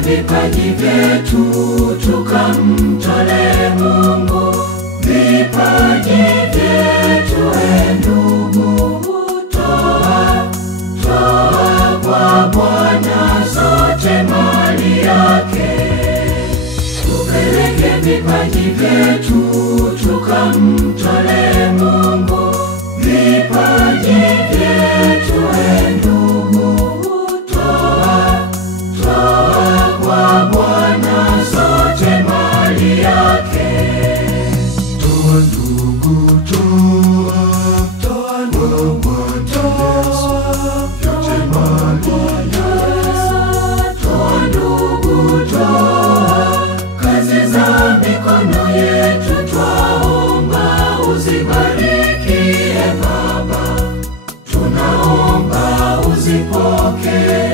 vipaji vyetu tukamtolee Mungu. Vipaji vyetu ndugu, toa kwa Bwana zote mali yake. Tupeleke vipaji vyetu tukamtolee Mungu. Vipaji vyetu ndugu, toa kwa Bwana zote mali yake. Toa ndugu, toa kwa Bwana yote mali. Toa ndugu, toa kazi za mikono yetu, twaomba uzibariki Baba, tunaomba uzipokee.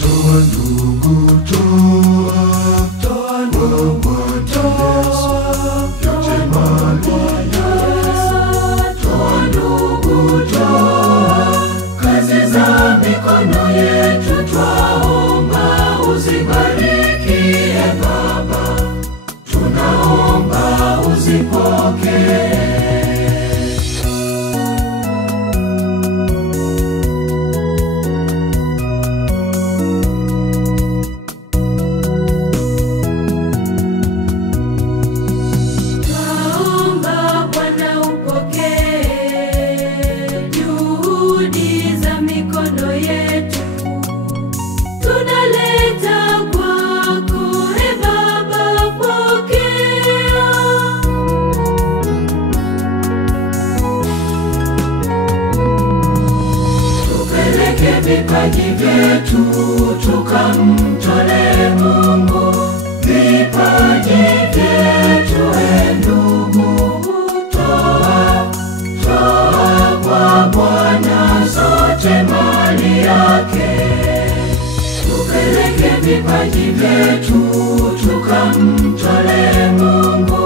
Toa ndugu, toa kwa Bwana yote mali. Toa ndugu, toa kazi za mikono yetu, twaomba uzibariki Baba, tunaomba uzipokee. Twaomba Bwana upokee juhudi za mikono yetu, tunaleta kwako Baba, pokea. Tupeleke vipaji vyetu tukamtolee Mungu. Vipaji vyetu ndugu, toa kwa Bwana zote mali yake. Tupeleke vipaji vyetu tukamtolee Mungu.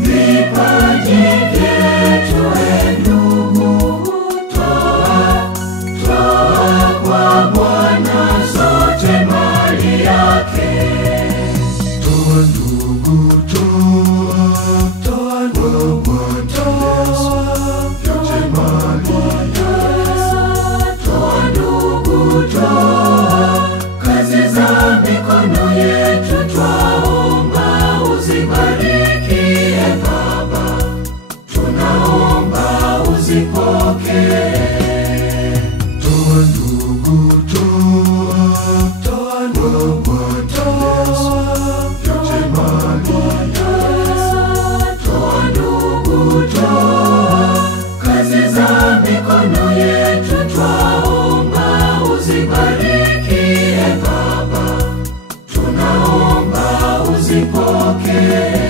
Vipaji vyetu ndugu, toa kwa Bwana zote mali yake. Toa ndugu, toa kwa Bwana yote mali. Toa ndugu, toa kazi za mikono yetu, twaomba uzibariki Baba, tunaomba uzipokee. Toa ndugu, toa kwa Bwana yote mali. Toa ndugu, toa kazi za mikono yetu, twaomba uzibariki Baba, tunaomba uzipokee.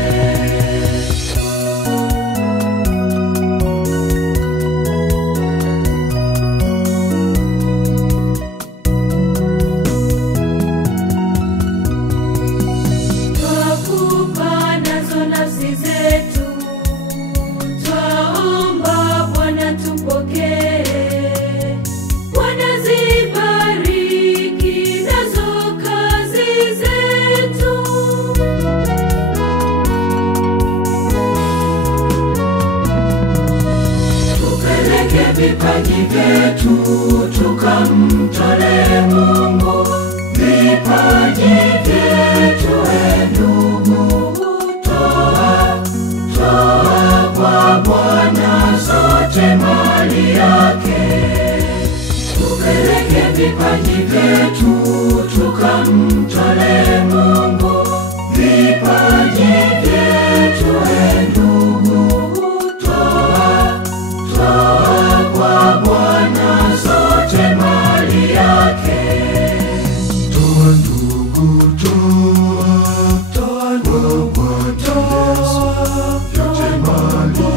Twakupa nazo nafsi zetu, twaomba Bwana tupokee. Bwana zibariki nazo kazi zetu. Tupeleke vipaji vyetu tukamtolee Mungu. Vipaji vyetu ndugu, toa kwa Bwana zote mali yake. Tupeleke vipaji vyetu tukamtolee Mungu. Vipaji vyetu ndugu, toa kwa Bwana zote mali yake. Toa ndugu, toa kwa Bwana yote mali.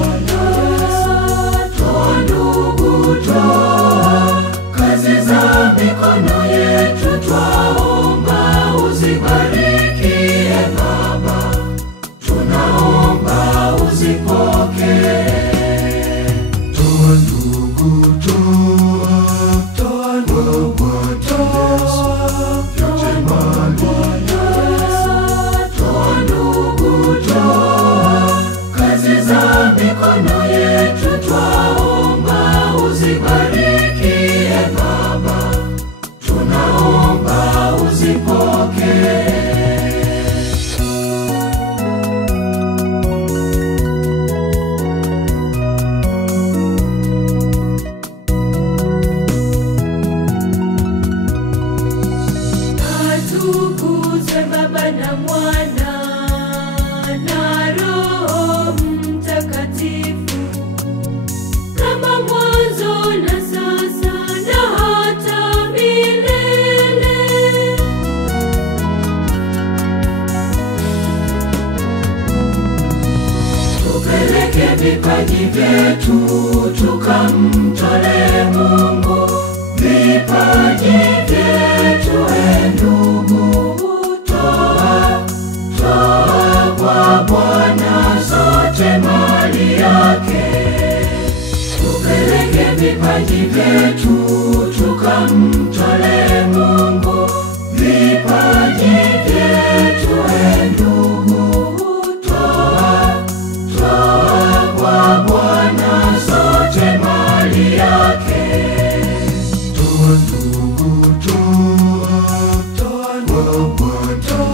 Toa ndugu, toa kazi za mikono yetu, twaomba uzibariki Atukuzwe Baba na Mwana na Roho Mtakatifu, kama mwanzo na sasa na hata milele. Tupeleke vipaji vyetu tukamtolee Mungu, vipaji vyetu ndugu, toa kwa Bwana zote mali yake. Tupeleke vipaji vyetu tukamtolee Mungu, vipaji vyetu ndugu, toa kwa Bwana zote mali yake. Toa ndugu, toa kwa Bwana.